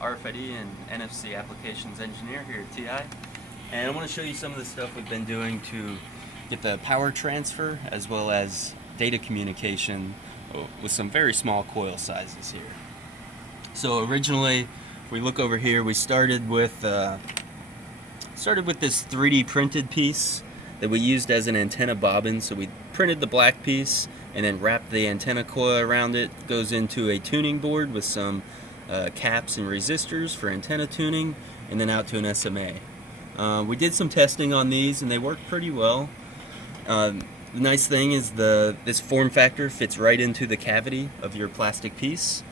RFID and NFC applications engineer here at TI, and I want to show you some of the stuff we've been doing to get the power transfer as well as data communication with some very small coil sizes here. So originally, if we look over here, we started with this 3D printed piece that we used as an antenna bobbin. So we printed the black piece and then wrapped the antenna coil around it. It goes into a tuning board with some caps and resistors for antenna tuning, and then out to an SMA. We did some testing on these and they worked pretty well. The nice thing is this form factor fits right into the cavity of your plastic piece,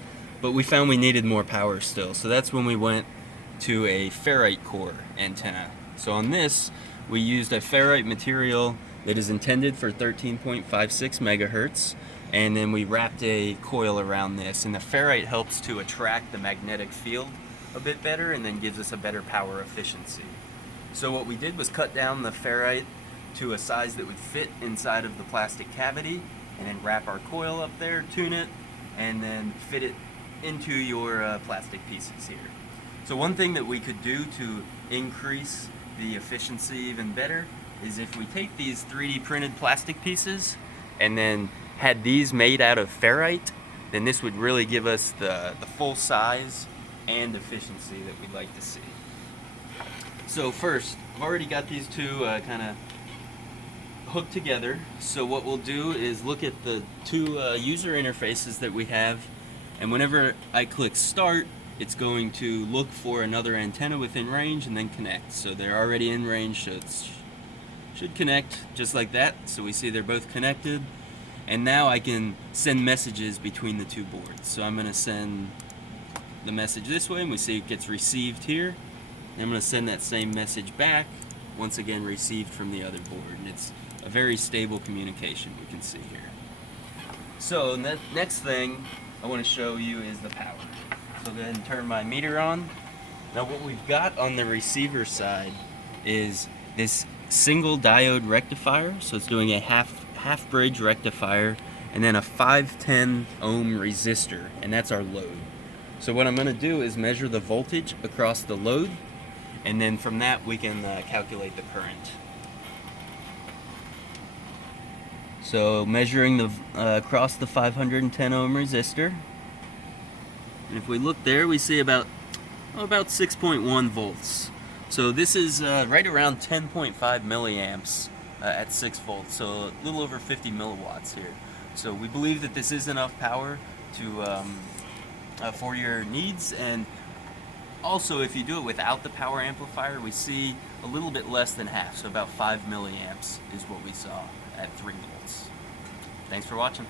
but we found we needed more power still. So that's when we went to a ferrite core antenna. So on this, we used a ferrite material that is intended for 13.56 megahertz, and then we wrapped a coil around this, and the ferrite helps to attract the magnetic field a bit better and then gives us a better power efficiency. So what we did was cut down the ferrite to a size that would fit inside of the plastic cavity, and then wrap our coil up there, tune it, and then fit it into your plastic pieces here. So one thing that we could do to increase the efficiency even better is if we take these 3D printed plastic pieces and then had these made out of ferrite, then this would really give us the full size and efficiency that we'd like to see. So first, I've already got these two kind of hooked together. So what we'll do is look at the two user interfaces that we have, and whenever I click start, it's going to look for another antenna within range and then connect. So they're already in range, so it should connect just like that. So we see they're both connected, and now I can send messages between the two boards. So I'm going to send the message this way, and we see it gets received here. And I'm going to send that same message back, once again received from the other board, and it's a very stable communication we can see here. So the next thing I want to show you is the power. So go ahead and turn my meter on. Now what we've got on the receiver side is this single diode rectifier. So it's doing a half bridge rectifier, and then a 510 ohm resistor, and that's our load. So what I'm going to do is measure the voltage across the load, and then from that we can calculate the current. So measuring the across the 510 ohm resistor. And if we look there, we see about 6.1 volts. So this is right around 10.5 milliamps at 6 volts, so a little over 50 milliwatts here. So we believe that this is enough power to for your needs. And also, if you do it without the power amplifier, we see a little bit less than half, so about 5 milliamps is what we saw at 3 volts. Thanks for watching.